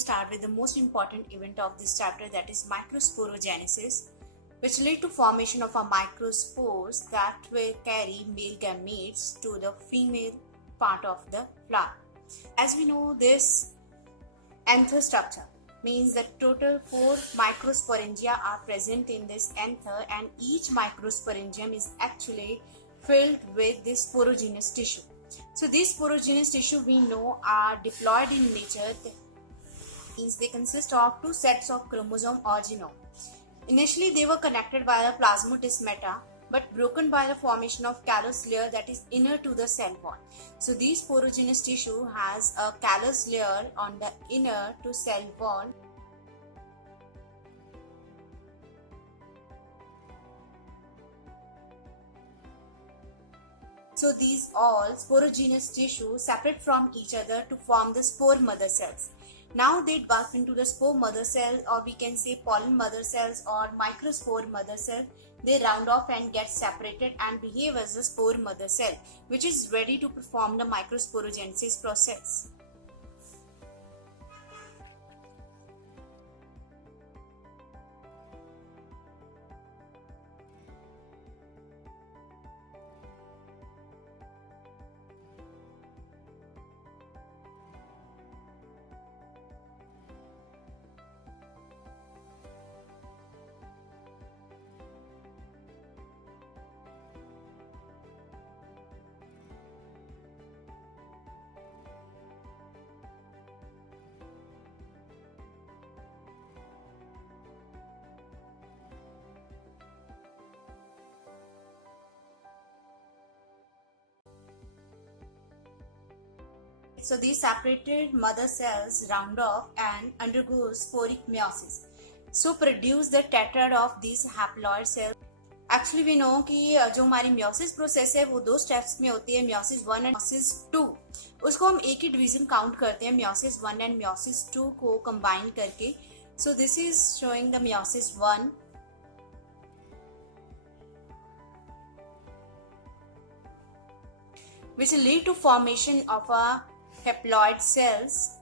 start with the most important event of this chapter, that is microsporogenesis, which lead to formation of a microspores that will carry male gametes to the female part of the flower. As we know, this anther structure means that total 4 microsporangia are present in this anther, and each microsporangium is actually filled with this sporogenous tissue. So these sporogenous tissue we know are diploid in nature, means they consist of 2 sets of chromosome or genome. Initially they were connected by the plasmodesmata but broken by the formation of callus layer that is inner to the cell wall. So these sporogenous tissue has a callus layer on the inner to cell wall. So these all sporogenous tissue separate from each other to form the spore mother cells. Now they develop into the spore mother cell, or we can say pollen mother cells or microspore mother cell. They round off and get separated and behave as a spore mother cell, which is ready to perform the microsporogenesis process. So these separated mother cells round off and undergo sporic meiosis. So produce the tetrad of these haploid cells. Actually we know कि जो हमारी meiosis process है वो 2 steps में होती है, meiosis 1 and meiosis 2. उसको हम एक ही division count करते हैं meiosis 1 and meiosis 2 को combine करके. So this is showing the meiosis 1. Which will lead to formation of a haploid cells,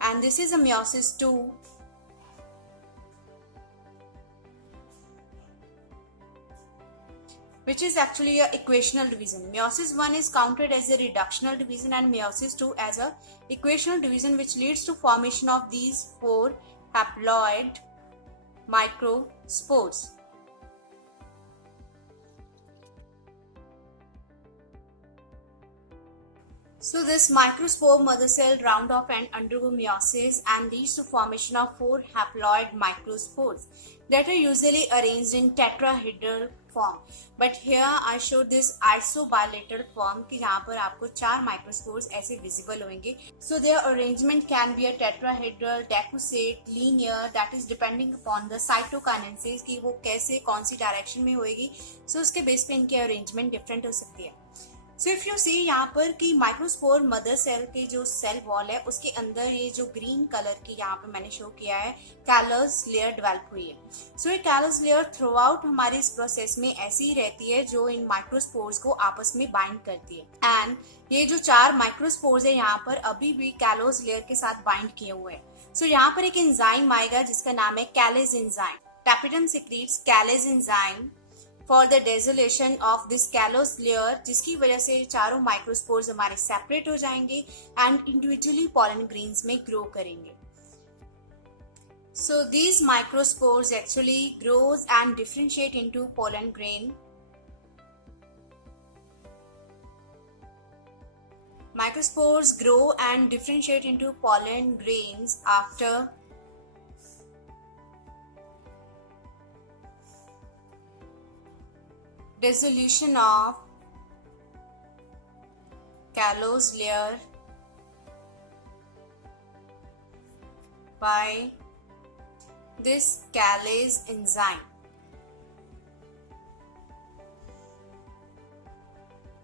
and this is a meiosis 2, which is actually a equational division. Meiosis 1 is counted as a reductional division and meiosis 2 as a equational division, which leads to formation of these 4 haploid microspores. So this microspore mother cell round off and undergo meiosis and leads to formation of 4 haploid microspores that are usually arranged in tetrahedral form. But here I showed this isobilateral form कि यहाँ पर आपको 4 microspores ऐसे visible होंगे. So their arrangement can be a tetrahedral, decussate, linear, that is depending upon the cytokinesis कि वो कैसे कौन सी direction में होएगी. So उसके base पे इनके arrangement different हो सकती है. So if you see यहाँ पर कि माइक्रोस्पोर मदर सेल की जो सेल वॉल है उसके अंदर ये जो ग्रीन कलर की यहाँ पे मैंने शो किया है कैलस लेयर डेवलप हुई है. सो ये कैलस लेयर थ्रू आउट हमारे इस प्रोसेस में ऐसी ही रहती है जो इन माइक्रोस्पोर्स को आपस में बाइंड करती है. एंड ये जो 4 माइक्रोस्पोर्स है यहाँ पर अभी भी कैलोस लेयर के साथ बाइंड किए हुए हैं. सो यहाँ पर एक एंजाइम आएगा जिसका नाम है callase enzyme. Tapetum secretes callase enzyme for the dissolution of this callose layer, जिसकी वजह से चारों माइक्रोस्पोर्स हमारे सेपरेट हो जाएंगे एंड इंडिविजुअली पॉलन ग्रेन्स में ग्रो करेंगे. So these microspores actually grows and differentiate into pollen grain. Microspores grow and differentiate into pollen grains after dissolution of callose layer by this callase enzyme.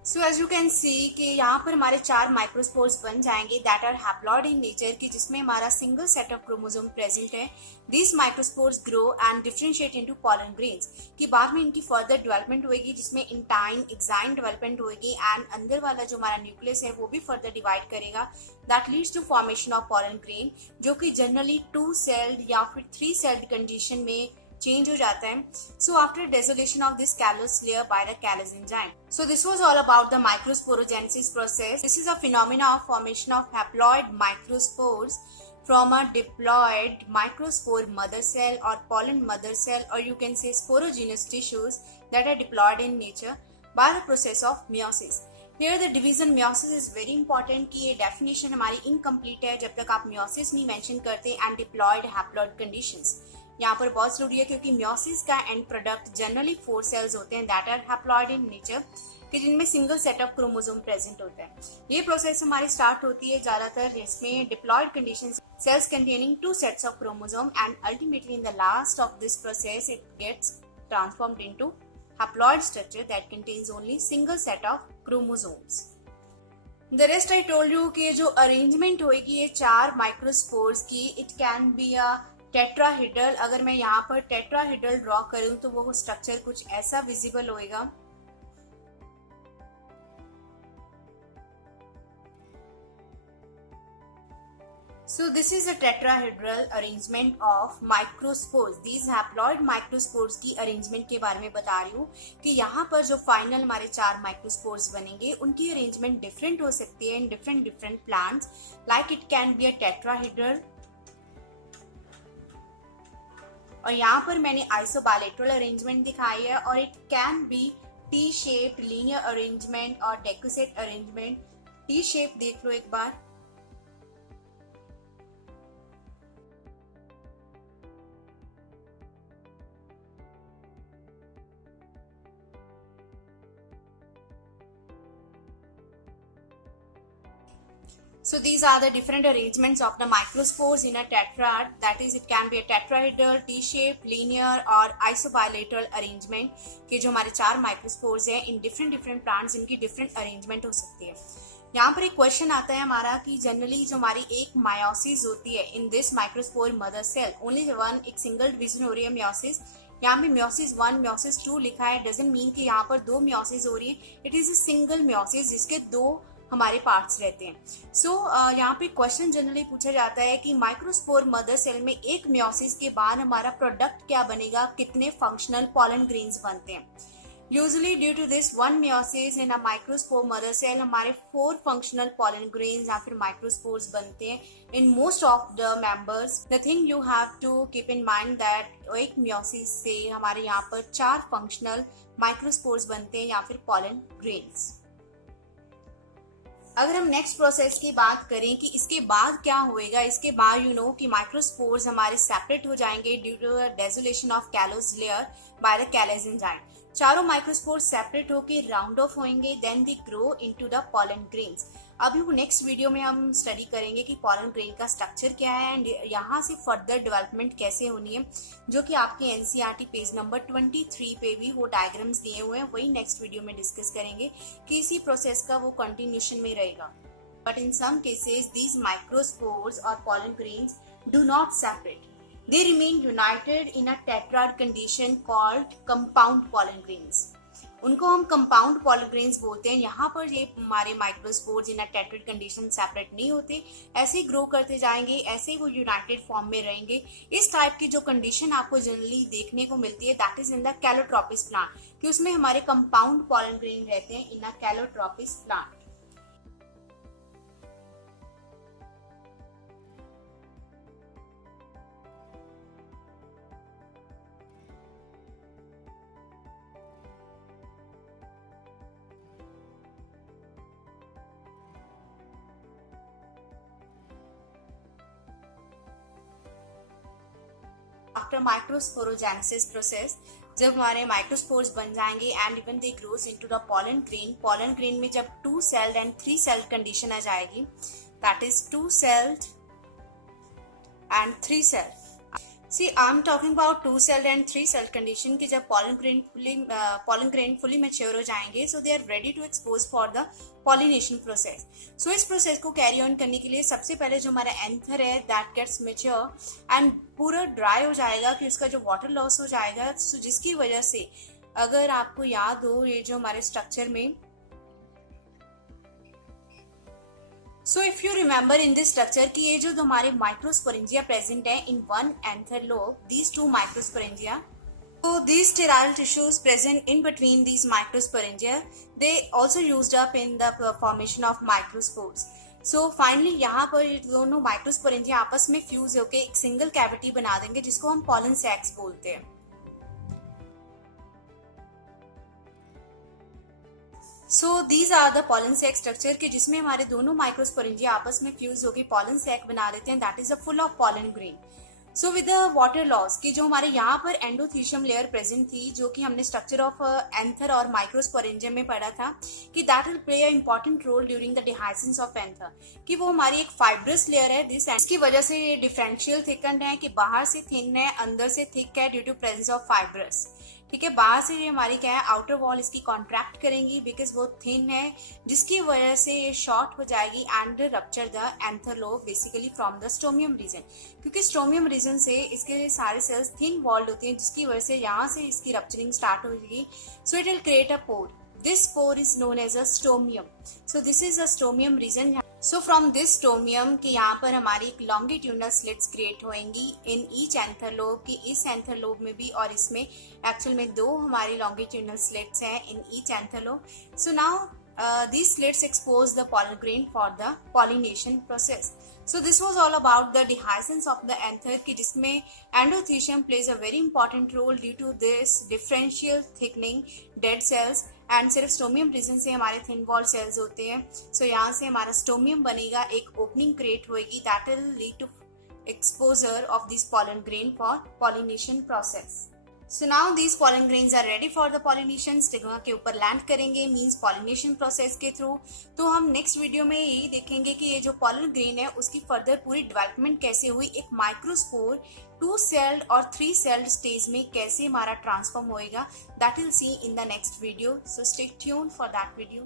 So as you can see कि यहाँ पर हमारे 4 microspores बन जाएंगे that are haploid in nature की, जिसमें हमारा single set of chromosome present है। This microspores grow and differentiate into pollen grains कि बाद में इनकी फर्दर डेवलपमेंट होगी, जिसमें इंटाइन एक्साइन डेवलपमेंट होगी एंड अंदर वाला जो हमारा न्यूक्लियस है वो भी फर्दर डिवाइड करेगा। That leads to formation of pollen grain, जो कि जनरली 2 सेल्ड या फिर 3 सेल्ड कंडीशन में चेंज हो जाता है। So after desolation of this callus layer by the callus enzyme. So this was all about the microsporogenesis process. This is a phenomena of formation of haploid microspores from a diploid microspore mother cell or pollen mother cell, or you can say sporogenous tissues that are diploid in nature by the process of meiosis. Here the division meiosis is very important कि ये definition हमारी incomplete है जब तक आप meiosis नहीं mention करते and diploid haploid conditions. यहाँ पर बहुत जरूरी है क्योंकि म्योसिस का एंड प्रोडक्ट जनरली 4 सेल्स होते हैं that are haploid in nature कि जिनमें single set of chromosome present होता है। ये प्रोसेस हमारी स्टार्ट होती है ज्यादातर इसमें diploid condition cells containing 2 sets of chromosome and ultimately in the last of this process it gets transformed into haploid structure that contains only single set of chromosomes. The rest I told you कि जो arrangement होगी ये 4 microspores की, it can be a tetrahedral. अगर मैं यहाँ पर tetrahedral draw करूं तो वो स्ट्रक्चर कुछ ऐसा विजिबल होएगा। So this is a tetrahedral arrangement of microspores. These haploid microspores की अरेंजमेंट के बारे में बता रही हूँ कि यहाँ पर जो फाइनल हमारे 4 माइक्रोस्पोर्स बनेंगे उनकी अरेंजमेंट डिफरेंट हो सकती है in different plants, like it can be a tetrahedral, और यहाँ पर मैंने आइसोबाइलेटरल अरेंजमेंट दिखाई है, और it can B T shape linear arrangement और डेकोसेट अरेंजमेंट। टी शेप देख लो एक बार। So these are the different arrangements of the microspores in a tetrad. That is, it can be a tetrahedral, T-shaped, linear और isobilateral arrangement कि जो हमारे 4 microspores हैं in different plants, इनकी different arrangement हो सकती है। यहाँ पर एक क्वेश्चन आता है हमारा कि जनरली जो हमारी एक मायोसिस होती है in this microspore mother cell, only one, एक सिंगल डिवीजन हो रही है म्योसिस। यहाँ पे म्योसिस 1 म्योसिस 2 लिखा है, डजंट मीन कि यहाँ पर 2 म्योसिस हो रही है। It is a single meiosis जिसके 2 हमारे पार्ट्स रहते हैं। सो यहाँ पे क्वेश्चन जनरली पूछा जाता है कि माइक्रोस्पोर मदर सेल में एक म्योसिस के बाद हमारा प्रोडक्ट क्या बनेगा, कितने फंक्शनल पॉलन ग्रेन्स बनते हैं। Usually due to this 1 meiosis in a microspore mother cell हमारे 4 फंक्शनल पॉलन ग्रेन्स या फिर माइक्रोस्पोर्स बनते हैं in most of the members. The thing you have to keep in mind that एक meiosis से हमारे यहाँ पर 4 फंक्शनल माइक्रोस्पोर्स बनते हैं या फिर पॉलन ग्रेन्स। अगर हम नेक्स्ट प्रोसेस की बात करें कि इसके बाद क्या होएगा, इसके बाद यू नो कि माइक्रोस्पोर्स हमारे सेपरेट हो जाएंगे due to dissolution of callus layer by the callus enzyme। चारों माइक्रोस्पोर्स सेपरेट होके राउंड ऑफ होंगे, then they grow into the pollen grains. अभी नेक्स्ट वीडियो में हम स्टडी करेंगे कि पॉलन ग्रेन का स्ट्रक्चर क्या है एंड यहाँ से फर्दर डेवलपमेंट कैसे होनी है, जो कि आपके एनसीईआरटी पेज नंबर 23 पे भी वो डायग्राम्स दिए हुए हैं, वही नेक्स्ट वीडियो में डिस्कस करेंगे कि इसी प्रोसेस का वो कंटिन्यूशन में रहेगा। But in some cases these microspores और pollen grains do not separate, they remain united in a tetrad condition called compound pollen grains। उनको हम कंपाउंड पॉलन ग्रेन्स बोलते हैं। यहाँ पर ये हमारे माइक्रोस्पोर्स इन अ टेट्राड कंडीशन सेपरेट नहीं होते, ऐसे ही ग्रो करते जाएंगे, ऐसे ही वो यूनाइटेड फॉर्म में रहेंगे। इस टाइप की जो कंडीशन आपको जनरली देखने को मिलती है that is in the calotropis plant, कि उसमें हमारे कंपाउंड पॉलन ग्रेन रहते हैं in a calotropis plant. After microsporogenesis process, जब हमारे माइक्रोस्पोर्स बन जाएंगे and even they grows into the pollen grain में जब 2 सेल्ड एंड 3 सेल्ड कंडीशन आ जाएगी, that is 2 celled and 3 celled. See, I'm talking about 2-celled and 3-celled condition कि जब pollen grain fully mature हो जाएंगे, so they are ready to expose for the pollination process. So इस process को carry on करने के लिए सबसे पहले जो हमारा anther है that gets mature and पूरा dry हो जाएगा कि उसका जो water loss हो जाएगा, so जिसकी वजह से अगर आपको याद हो ये जो हमारे structure में so if you remember in this structure कि ये जो हमारे माइक्रोस्पोरेंजिया प्रेजेंट है in one anther lobe, these two microsporangia, so these sterile tissues present in between these microsporangia, they also used up in the formation of microspores. So finally यहाँ पर ये दोनों माइक्रोस्पोरेंजिया आपस में फ्यूज होकर एक सिंगल कैविटी बना देंगे जिसको हम पॉलन सैक्स बोलते हैं. So these are the pollen sac structure के जिसमें हमारे दोनों माइक्रोस्पोरेंजिया आपस में फ्यूज होकर पॉलन सैक बना देते हैं, that is a full of pollen grain. So with water loss कि जो हमारे यहाँ पर एंडोथीशियम लेयर प्रेजेंट थी जो कि हमने स्ट्रक्चर ऑफ एंथर और माइक्रोस्पोरेंजियम में पढ़ा था कि that will play a important role during the dehiscence of anther, कि वो हमारी एक फाइब्रस लेयर है दिस, इसकी वजह से ये डिफरेंशियल थिकन है कि बाहर से थिन है अंदर से थिक है due to presence of fibrous. ठीक है, बाहर से ये हमारी क्या है आउटर वॉल इसकी कॉन्ट्रैक्ट करेंगी बिकॉज वो थिन है जिसकी वजह से ये शॉर्ट हो जाएगी and rupture the anther lobe basically from the stomium region, क्योंकि स्टोमियम रीजन से इसके सारे सेल्स थिन वॉल्ड होती हैं जिसकी वजह से यहाँ से इसकी रप्चरिंग स्टार्ट हो जाएगी. So it will create a pore. This pore is known as a stomium. So this is a stomium region. So from this stomium कि यहाँ पर हमारी एक longitudinal slits create होंगी in each anther lobe, कि इस anther lobe में भी और इसमें एक्चुअल में दो हमारी longitudinal slits हैं in each anther lobe. So now these slits expose the pollen grain for the pollination process. So this was all about the dehiscence of the anther कि जिसमें endothecium plays a very important role due to this differential thickening dead cells. And सिर्फ stomium region से हमारे thin wall sales होते हैं. सो यहाँ से हमारा स्टोमियम बनेगा, एक ओपनिंग क्रिएट होएगी that will lead to exposure of this pollen grain for pollination process. So now these pollen grains are ready for the pollination. Stigma के ऊपर लैंड करेंगे मींस पॉलिनेशन प्रोसेस के थ्रू. तो हम next video में यही देखेंगे कि ये जो पॉलन ग्रेन है उसकी फर्दर पूरी डेवलपमेंट कैसे हुई, एक माइक्रोस्पोर 2-celled और 3-celled स्टेज में कैसे हमारा ट्रांसफॉर्म होएगा, that will see in the next video. So stay tuned for that video.